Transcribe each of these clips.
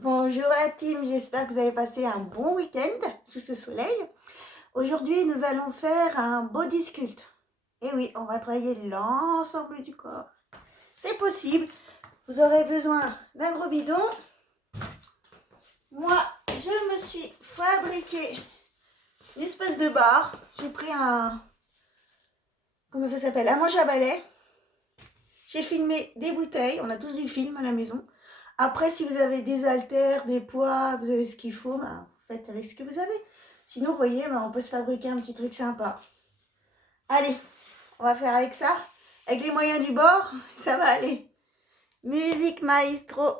Bonjour la team, j'espère que vous avez passé un bon week-end sous ce soleil. Aujourd'hui, nous allons faire un body sculpt. Et oui, on va travailler l'ensemble du corps. C'est possible. Vous aurez besoin d'un gros bidon. Moi, je me suis fabriqué une espèce de barre. J'ai pris un... Comment ça s'appelle? Un manche à balai. J'ai filmé des bouteilles. On a tous du film à la maison. Après, si vous avez des haltères, des poids, vous avez ce qu'il faut, ben, faites avec ce que vous avez. Sinon, vous voyez, ben, on peut se fabriquer un petit truc sympa. Allez, on va faire avec ça. Avec les moyens du bord, ça va aller. Musique maestro.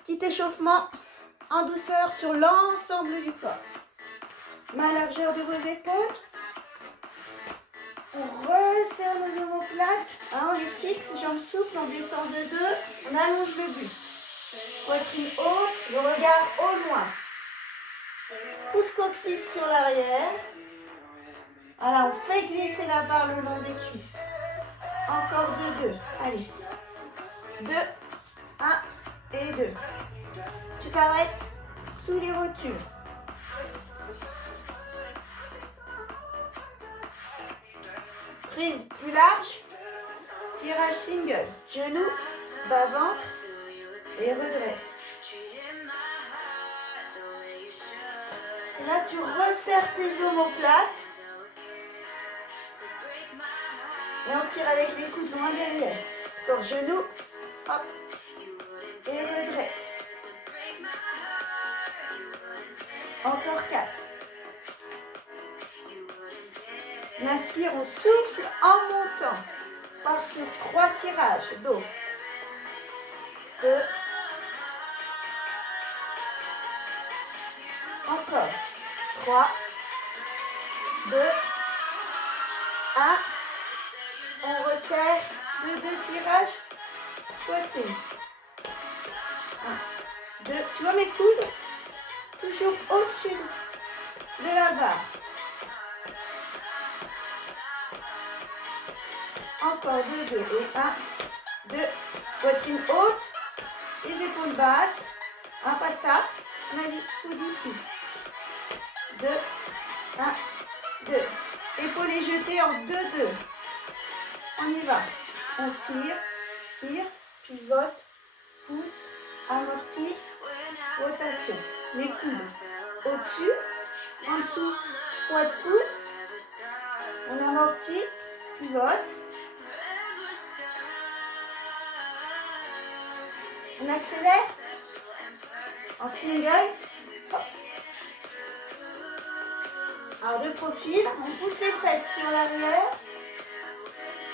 Petit échauffement en douceur sur l'ensemble du corps. Main à largeur de vos épaules. On resserre nos omoplates. Hein, on les fixe, jambes souples, on descend de deux. On allonge le buste. Poitrine haute, le regard au loin. Pouce coccyx sur l'arrière. Voilà, on fait glisser la barre le long des cuisses. Encore deux. Allez. 2, 1 et 2. Tu t'arrêtes sous les rotules. Prise plus large. Tirage single. Genoux, bas-ventre et redresse. Là, tu resserres tes omoplates. Et on tire avec les coudes loin derrière. Encore genoux, hop, et redresse. Encore 4. On inspire, on souffle en montant. On part sur 3 tirages. Dos. 2. Encore. 3. 2. 1. On resserre de 2 tirages. Poitrine. 1, 2. Tu vois mes coudes? Toujours au-dessus de la barre. Encore 2. Et 1, 2. Poitrine haute. Les épaules basses. Un pas ça. On a dit coude ici. 2. 1, 2. Épaules jetées en 2. On y va. On tire, pivote, pousse, amorti, rotation. Les coudes au-dessus, en dessous, squat, pousse. On amortit, pivote. On accélère. En single. Hop. Alors de profil, on pousse les fesses sur l'arrière.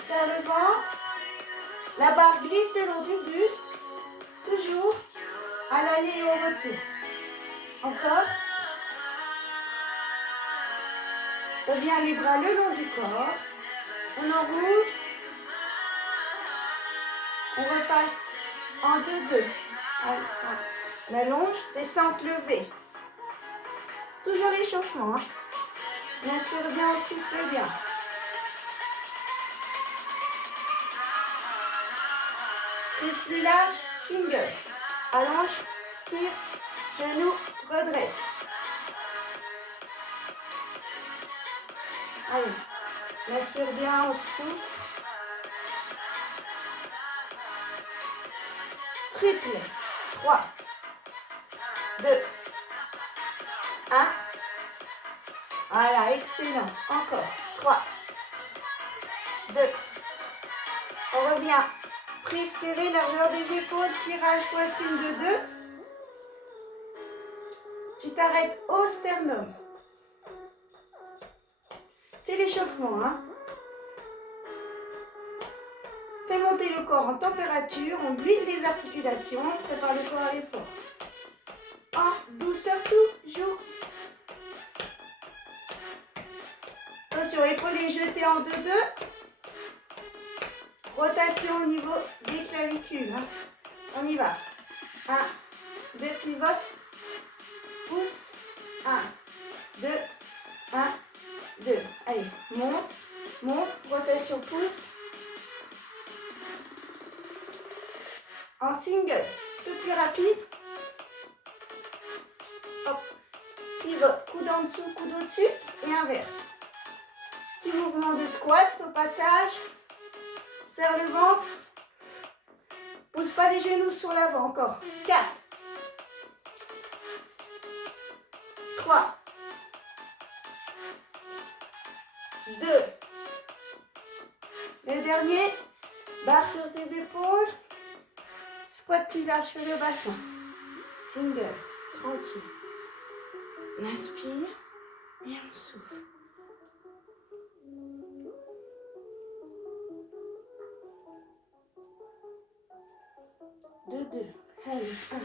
Serre le ventre. La barre glisse le long du buste. Toujours à l'aller et au retour. Encore. Revient les bras le long du corps. On enroule. On repasse en 2. Allez, on allonge, descente levée. Toujours l'échauffement. Hein. On inspire bien, on souffle bien. Prise plus large, single. Allonge, tire, genou, redresse. Allez, on inspire bien, on souffle. Triple. 3, 2, 1. Voilà, excellent. Encore. 3, 2. On revient. Prise serrée, largeur des épaules, tirage poitrine de 2. Tu t'arrêtes au sternum. C'est l'échauffement, hein. Fais monter le corps en température, on huile les articulations, on prépare le corps à l'effort. En douceur toujours. Attention, épaules jetées en 2. Rotation au niveau des clavicules. Hein. On y va. 1, 2, pivote. Pousse. 1, 2, 1, 2. Allez, monte, rotation, pousse. En single, un peu plus rapide. dessous, coude au-dessus et inverse. Petit mouvement de squat au passage. Serre le ventre. Pousse pas les genoux sur l'avant. Encore. 4. 3. 2. Le dernier. Barre sur tes épaules. Squat plus large que le bassin. Single. Tranquille. On inspire et on souffle. 2, 2. Allez, 1,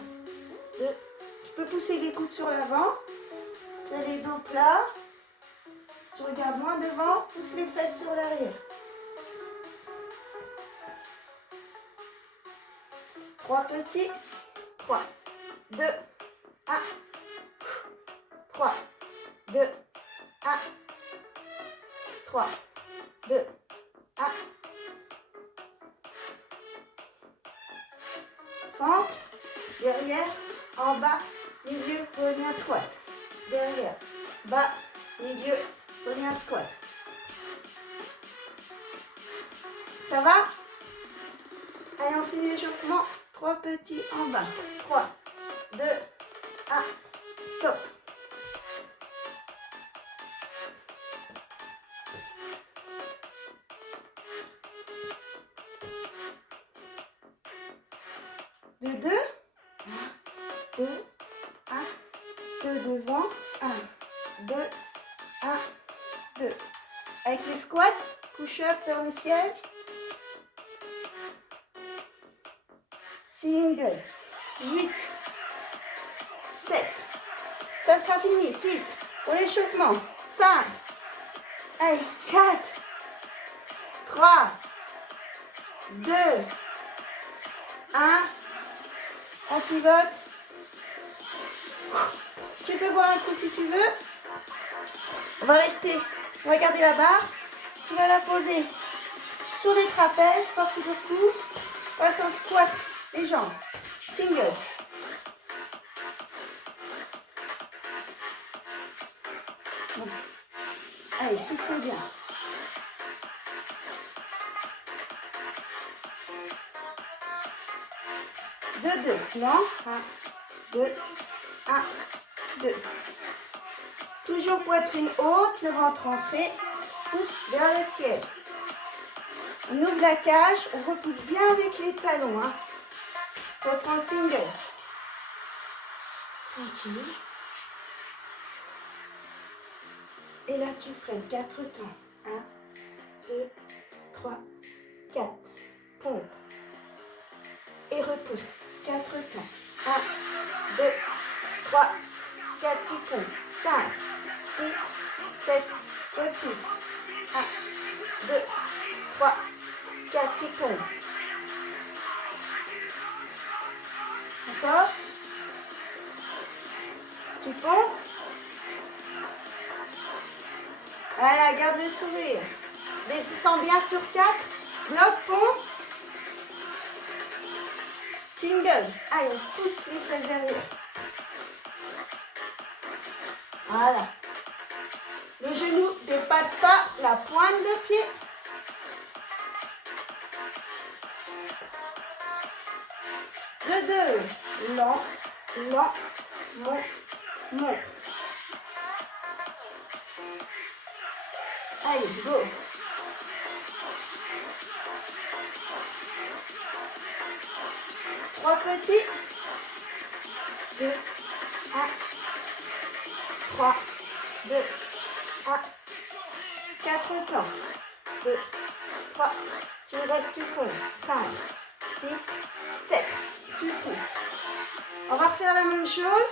2. Tu peux pousser les coudes sur l'avant. Tu as les dos plats. Tu regardes moins devant. Pousse les fesses sur l'arrière. 3 petits. 3, 2, 1. 3, 2, 1. 3, 2, 1. Fente, derrière, en bas, milieu, reviens squat. Derrière, bas, milieu, reviens squat. Ça va? Allez, on finit l'échauffement. 3 petits en bas. 3, 2, 1. Stop. De 2, 1, 2, 1, 2 devant, 1, 2, 1, 2. Avec les squats, push-up vers le ciel. Single, 8, 7. Ça sera fini, 6. Pour l'échauffement, 5. Allez, 4, 3, 2, 1. On pivote. Tu peux boire un coup si tu veux. On va rester. On va garder la barre. Tu vas la poser sur les trapèzes, par-dessus le cou. Passe en squat les jambes. Single. Bon. Allez, souffle bien. 2, 2. Non. 1, 2, 1, 2. Toujours poitrine haute, le ventre rentré. Pousse vers le ciel. On ouvre la cage, on repousse bien avec les talons. Hein. Reprends single. Tranquille. Et là, tu freines 4 temps. 1, 2, 3, 4. Pompe. Et repousse. 4 temps. 1, 2, 3, 4. Tu pompes. 5, 6, 7. Repousse. 1, 2, 3, 4. Tu pompes. D'accord? Tu pompes. Voilà, garde le sourire. Mais tu sens bien sur 4. Bloc, pompe. Single. Allez, on pousse les fesses derrière. Voilà. Le genou ne dépasse pas la pointe de pied. Le 2. Lent, lent, monte, monte. Allez, go. Trois petits. 2, 1. 3, 2, 1. 4 temps. 2, 3. Tu restes, tu fonds. 5, 6, 7. Tu pousses. On va refaire la même chose.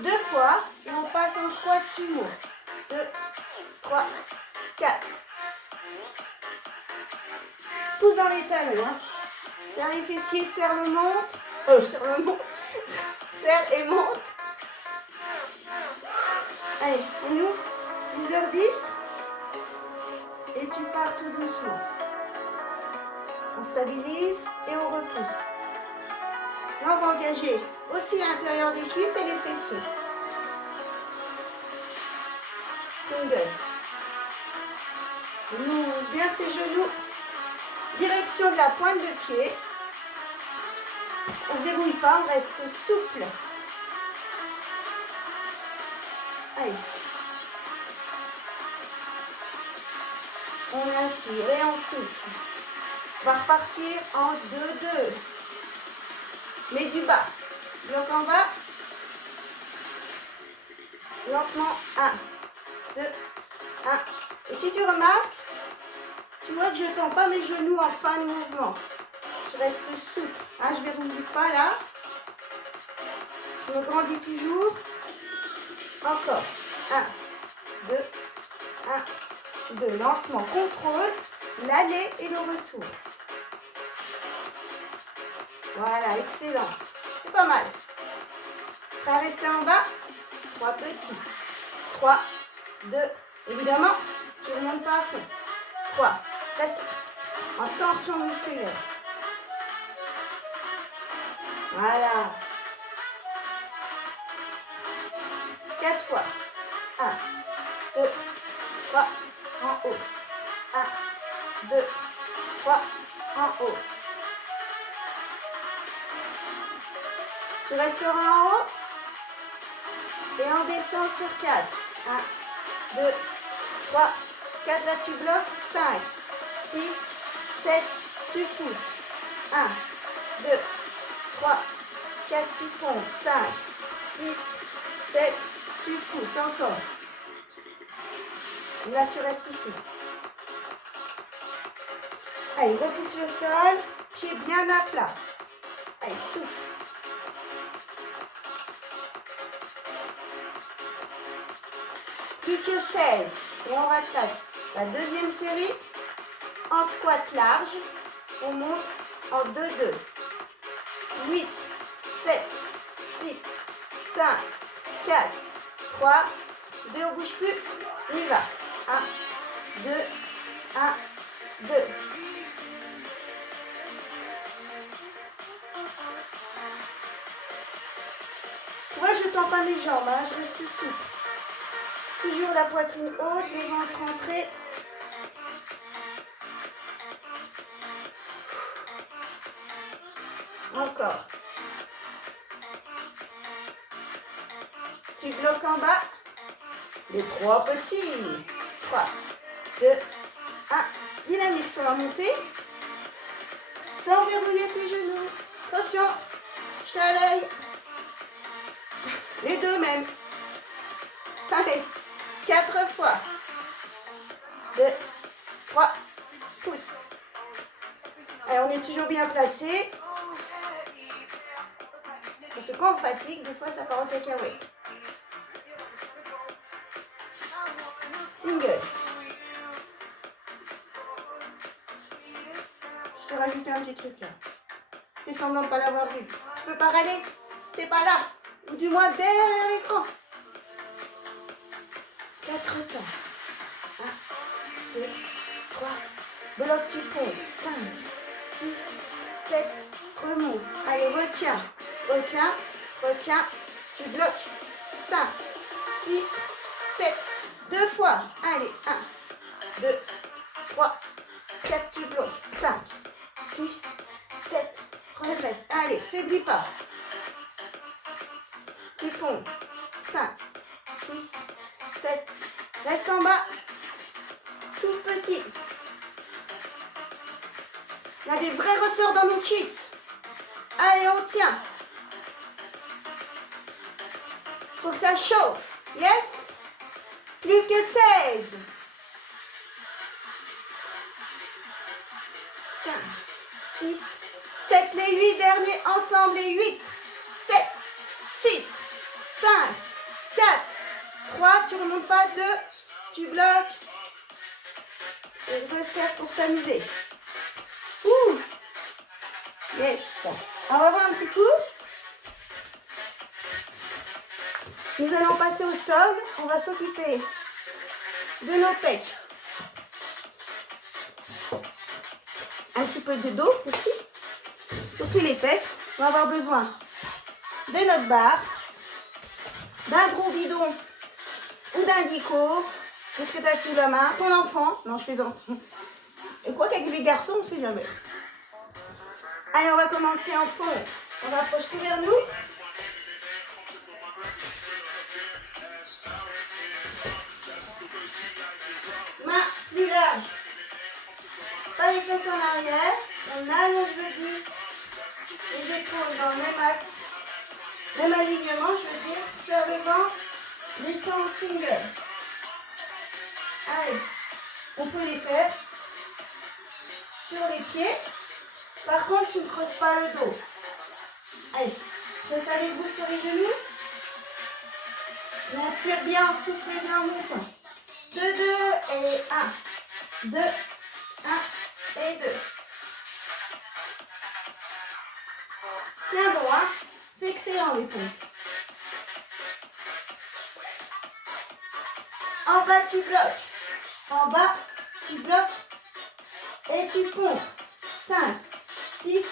2 fois. Et on passe en squat sumo. 2, 3, 4. Pousse dans les talons. Hein. Serre les fessiers, serre le monte. Serre le monte. Serre et monte. Allez, on ouvre 10h10. Et tu pars tout doucement. On stabilise et on repousse. Là, on va engager aussi l'intérieur des cuisses et les fessiers. Single. On ouvre bien ses genoux. Direction de la pointe de pied. On ne verrouille pas, on reste souple. Allez. On inspire et on souffle. On va repartir en 2-2. Mais du bas. Bloc en bas. Lentement. 1, 2, 1. Et si tu remarques, tu vois que je ne tends pas mes genoux en fin de mouvement. Je reste souple. Hein, je ne verrouille pas là. Je me grandis toujours. Encore. 1, 2, 1, 2. Lentement. Contrôle l'aller et le retour. Voilà, excellent. C'est pas mal. Prêt à rester en bas. 3 petits. 3, 2. Évidemment, tu ne remontes pas à fond. 3. Reste en tension musculaire. Voilà. 4 fois. 1, 2, 3, en haut. 1, 2, 3, en haut. Tu resteras en haut et on descend sur 4. 1, 2, 3, 4. Là, tu bloques. 5, 6, 7. Tu pousses. 1, 2, 3, 4. Tu pompes. 5, 6, 7. Tu pousses. Encore. Là, tu restes ici. Allez, repousse le sol. Pied bien à plat. Allez, souffle. Plus que 16. Et on rattache la deuxième série en squat large. On monte en 2-2. 8, 7, 6, 5, 4, 3, 2. On ne bouge plus. On y va. 1, 2, 1, 2. Tu vois, je ne tends pas mes jambes, hein, je reste souple. Toujours la poitrine haute, le ventre rentré. Encore. Tu bloques en bas. Les 3 petits. 3, 2, 1. Dynamique sur la montée. Sans verrouiller tes genoux. Attention. Je à l'œil. Les deux même. Allez. 4 fois. 2, 3. Pousse. Allez, on est toujours bien placé. Parce que quand on fatigue, des fois ça part en cacahuète. Single. Je te rajoute un petit truc là. Fais semblant de ne pas l'avoir vu. Tu peux pas râler. T'es pas là. Ou du moins derrière l'écran. 4 temps. 1, 2, 3. Bloque tu pompes. 5, 6, 7. Remonte. Allez, retiens. Retiens. Retiens. Tu bloques. 5, 6, 7. 2 fois. Allez. 1, 2, 3, 4. Tu bloques. 5, 6, 7. Redresse. Allez, faiblis pas. Tu pompes. 5, 6, 7. Reste en bas. Tout petit. On a des vrais ressorts dans nos cuisses. Allez, on tient. Faut que ça chauffe. Yes? Plus que 16. 5, 6, 7. Les 8 derniers ensemble. Les 8, 7, 6, 5, 4, 3. Tu ne remontes pas. 2. Tu bloques. Et resserre pour t'amuser. Ouh. Yes. On va voir un petit coup. Nous allons passer au sol. On va s'occuper de nos pecs. Un petit peu de dos aussi. Surtout les pecs. va avoir besoin de notre barre, d'un gros bidon ou d'un dico. Qu'est-ce que tu as sous la main? Ton enfant? Non, je plaisante. Et quoi qu'avec les garçons, on ne sait jamais. Allez, on va commencer en pompe. On rapproche tout vers nous. Main plus large. Pas les fesses en arrière. On allonge le buste. Les épaules dans le même axe. Même alignement, je veux dire. Sur le ventre. Descend en single. Allez. On peut les faire sur les pieds. Par contre, tu ne creuses pas le dos. Allez. Reste avec vous sur les genoux. On inspire bien, soufflez bien en montant. 2, 2 et 1. 2, 1 et 2. Tiens bon, hein. C'est excellent les pompes. En bas, tu bloques. En bas, tu bloques. Et tu pompes. 5, 6,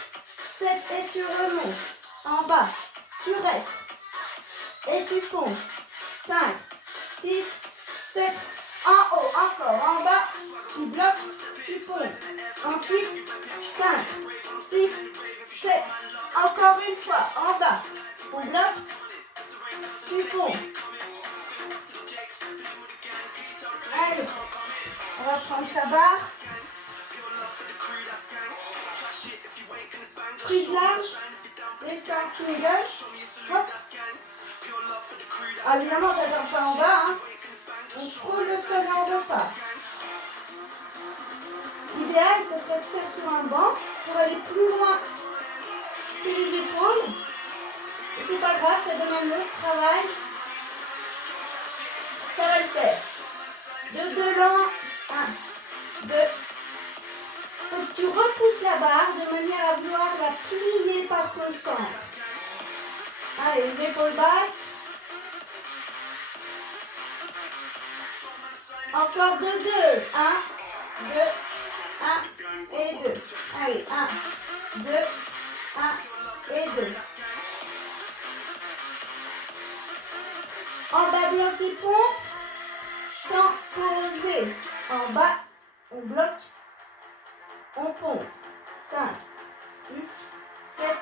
7 et tu remontes. En bas, tu restes. Et tu pompes. 5, 6, 7. En haut, encore. En bas, tu bloques, tu pompes. Ensuite, 5, 6, 7. Encore une fois. En bas, on bloque, tu pompes. Allez, on va prendre sa barre. Prise large, descend single. Hop. Ah, évidemment, ça ne va pas en bas. Hein. On frôle le sol en repas. L'idéal, ce serait de faire sur un banc pour aller plus loin que les épaules. Et c'est pas grave, ça donne un autre travail. Ça va le faire. De devant, 1, 2. Faut que tu repousses la barre de manière à vouloir la plier par son centre. Allez, les épaules basses. Encore 2, 2. 1, 2, 1 et 2. Allez, 1, 2, 1 et 2. En bas, bloque et pompe. Sans poser. En bas, on bloque. On pompe. 5, 6, 7,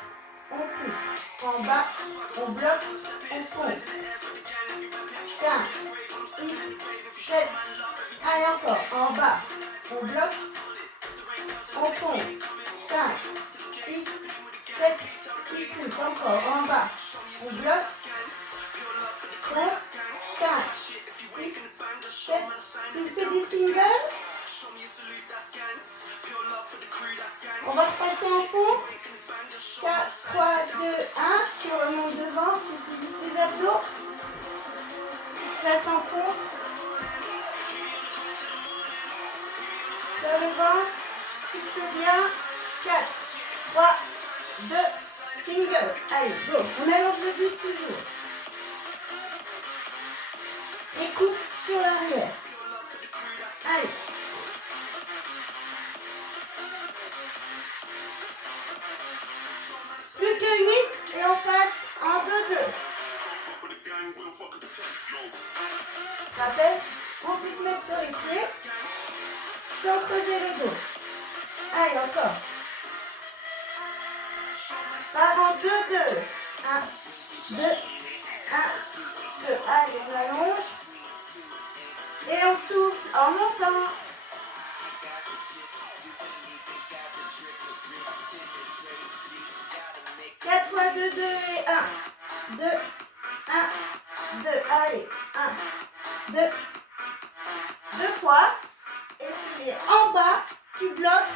on pousse. En bas, on bloque, on pompe. 5, 6, 7. Allez, encore. En bas, on bloque, on pompe. 5, 6, 7, tu pousses. Encore. En bas, on bloque, pompe. 5, 6, 7. Tu fais des singles. On va repasser en pompe. 4, 3, 2, 1. Tu remontes devant, tu utilises tes abdos. Place en pompe. Sur le ventre. Tu fais bien. 4, 3, 2, single. Allez, go. On allonge le buste toujours. Écoute sur l'arrière. Allez. Plus que 8 et on passe en 2, 2. Rappel, on peut se mettre sur les pieds sans creuser le dos. Allez, encore. Par en 2, 2. 1, 2, 1, 2. Allez, on allonge. Et on souffle en montant. 4 fois 2, 2 et 1. 2, 1, 2. Allez, 1, 2. 2 fois. Et c'est en bas, tu bloques,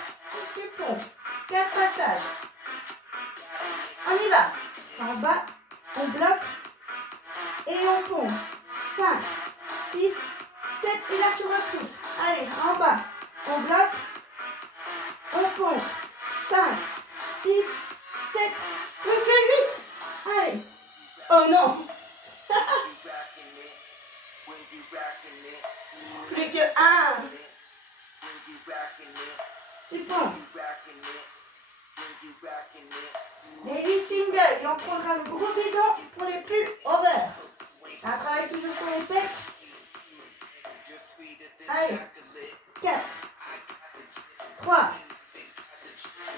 tu pompes. 4 passages. On y va. En bas, on bloque et on pompe. 5, 6, 7 et là tu repousses. Allez, en bas, on bloque, on pompe. 5, 6, 7, plus que 8. Allez. Oh non. Plus que 1. Tu pompes. Les 8 singles, et on prendra le gros bidon pour les plus over. Un travail toujours sur les pecs. Allez, 4, 3,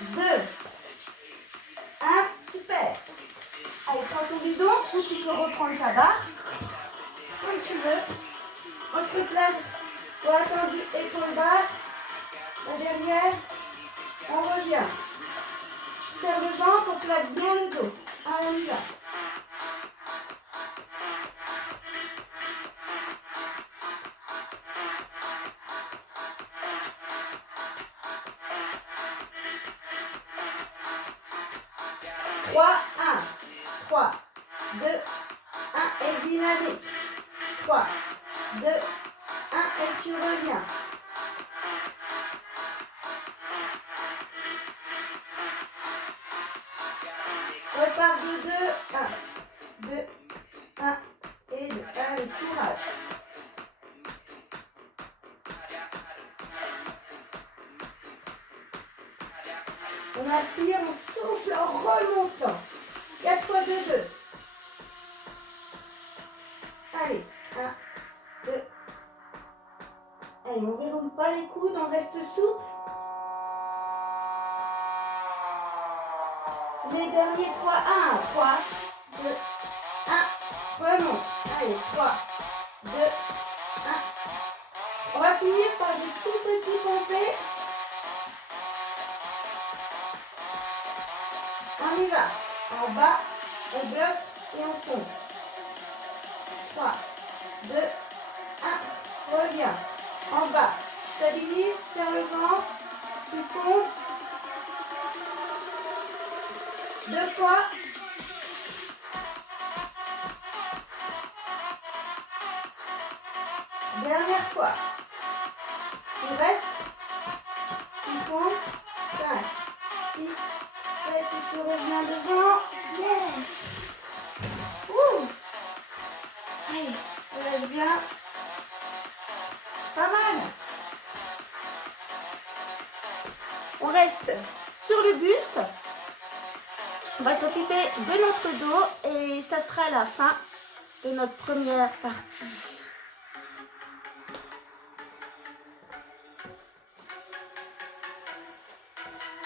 2, 1, super. Allez, prends ton bidon ou tu peux reprendre ta barre, comme tu veux. On se replace, doigt tendu, épaule basse, la derrière, on revient. Serre le ventre, on plaque bien le dos. Allez, on y va. Trois, 2, 1 et dynamique. 3, 2, 1 et tu reviens. Repars de 2, 1, 2, 1 et 2. Allez, courage. On inspire, on souffle en remontant. 4 fois 2, 2. Allez, 1, 2. Allez, on ne verrouille pas les coudes, on reste souple. Les derniers 3, 1, 3, 2, 1, remonte. Allez, 3, 2, 1. On va finir par des tout petits pompés. On y va. En bas, on bloque et on tombe. 3, 2, 1, reviens. En bas, stabilise, serre le ventre, tu comptes. 2 fois. Dernière fois. Tu restes. Tu comptes. 5, 6, 7, et tu reviens devant. Yes. Ouh. Allez, on lâche bien. Pas mal. On reste sur le buste. On va s'occuper de notre dos et ça sera la fin de notre première partie.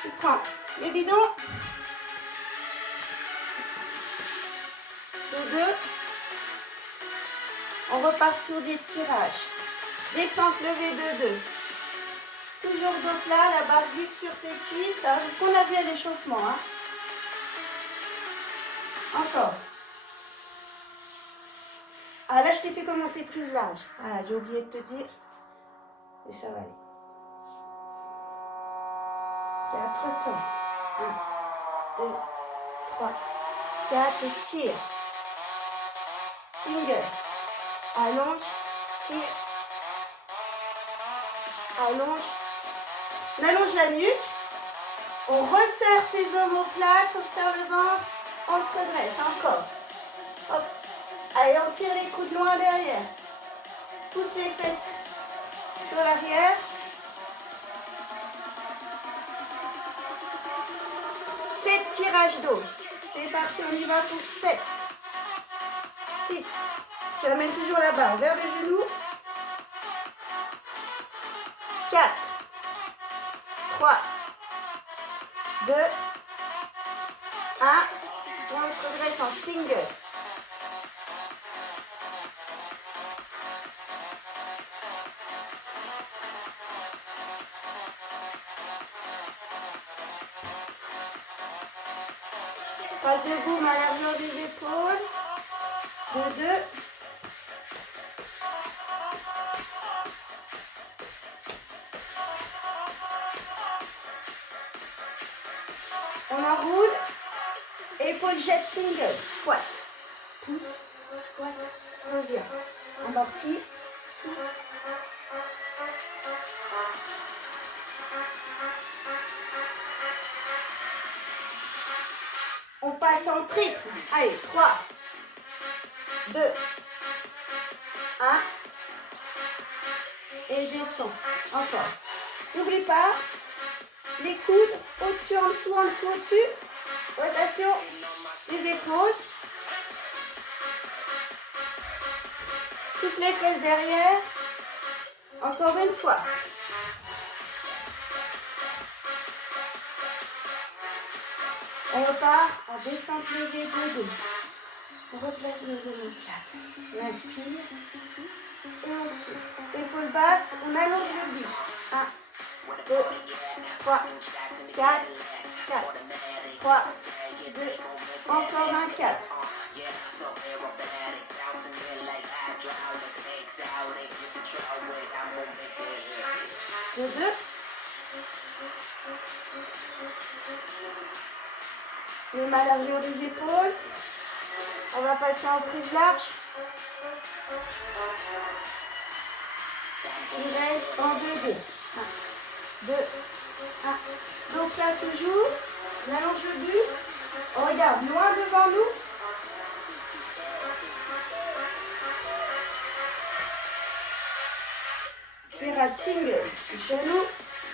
Tu prends le bidon. De 2. On repart sur des tirages. Descente levée de 2. Toujours dos plat, la barre glisse sur tes cuisses. C'est ce qu'on a vu à l'échauffement. Hein. Encore. Ah là, je t'ai fait commencer prise large. Voilà, j'ai oublié de te dire. Et ça va aller. 4 temps. 1, 2, 3, 4. Et tire. Single. Allonge. Tire. Allonge. On allonge la nuque. On resserre ses omoplates. On serre le ventre. On se redresse. Encore. Hop. Allez, on tire les coudes loin derrière. Pousse les fesses sur l'arrière. 7 tirages d'eau. C'est parti, on y va pour 7. 6. Tu amènes toujours la barre vers le genou. 4. 3. 2. 1. Et on se redresse en single. Passe debout, main à l'arrière des épaules. 2, 2. On enroule. Épaule jet single. Squat. Pousse. Squat. Reviens. Amorti. Souffle. On passe en triple. Allez, 3, 2, 1. Et descend. Encore. N'oublie pas, les coudes, au-dessus, en dessous, au-dessus. Rotation des épaules. Pousse les fesses derrière. Encore une fois. On repart en descente levée de dos. On replace nos omoplates. On inspire et on souffle. Épaules basses, on allonge le buste. 1, 2, 3, 4, 4, 3, 2, encore un 4. 2, 2. Même à la largeur des épaules. On va passer en prise large. Il reste en 2, 2. 1, 2, 1. Donc là toujours, on allonge le buste. On regarde loin devant nous. Tirage single. Genou,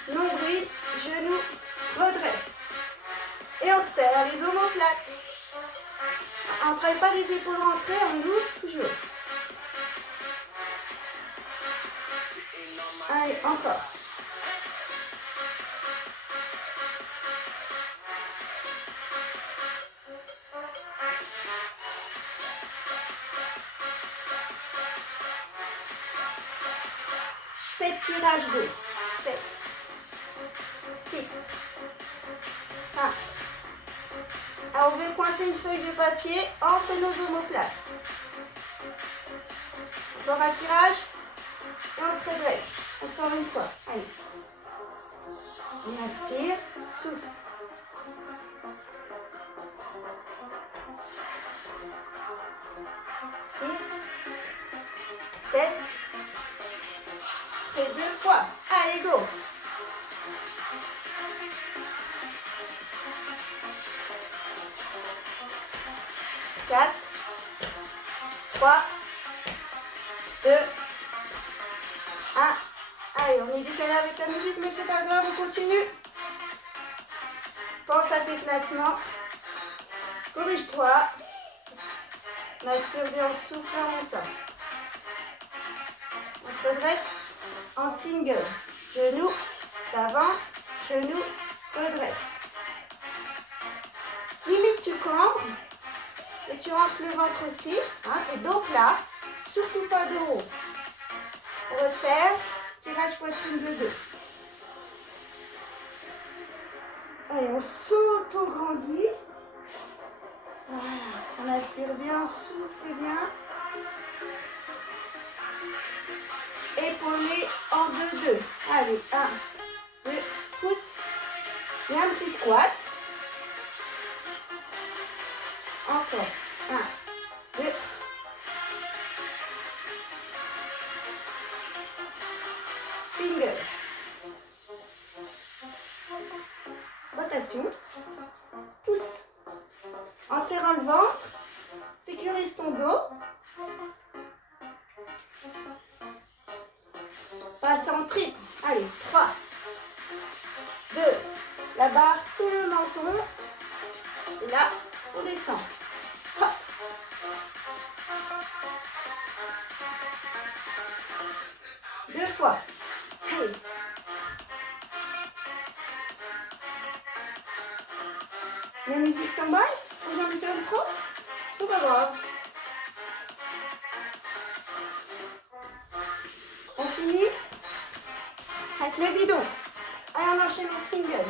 nombril, genou, redresse. Et on serre les omoplates. On ne travaille pas les épaules rentrées, on ouvre toujours. Allez, encore. Tirage 2, 7, 6, 5. Alors on va coincer une feuille de papier entre nos omoplates. Encore un tirage et on se redresse. Encore une fois. Allez. On inspire, souffle. Et 2 fois. Allez, go. Quatre, 3, 2, 1. Allez, on est décalé avec la musique, mais c'est pas grave, on continue. Pense à tes placements. Corrige-toi. Inspire bien, souffle en montant. On se redresse en single. Genou, d'avant, genou, redresse. Limite, tu cambres et tu rentres le ventre aussi. Hein, et donc là, surtout pas de haut. On resserre, tirage poitrine de dos. Allez, on s'auto-grandit. Voilà, on inspire bien, souffle bien. Épaulé en 2-2. Allez, 1, 2, pousse. Et un petit squat. Encore. 1, 2. Single. Rotation. Pousse. En serrant le ventre. Sécurise ton dos. Passe en triple. Allez, 3, 2. La barre sous le menton. Et là, on descend. Hop. Deux fois. Allez. La musique s'emballe. J'en ai fait un trop. C'est pas grave. On finit avec le bidon. Allez, on enchaîne en single.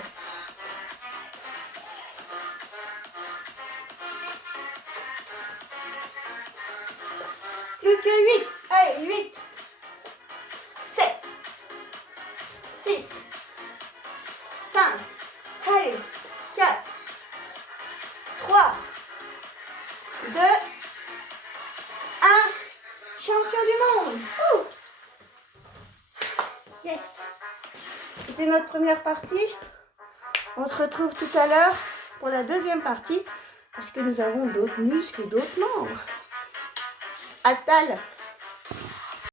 Plus que 8. Allez, 8, 7, 6, 5. Allez, 4, 3, 2, 1. Champion du monde. Ouh. Yes. C'était notre première partie. On se retrouve tout à l'heure pour la deuxième partie parce que nous avons d'autres muscles et d'autres membres. À tout à l'heure.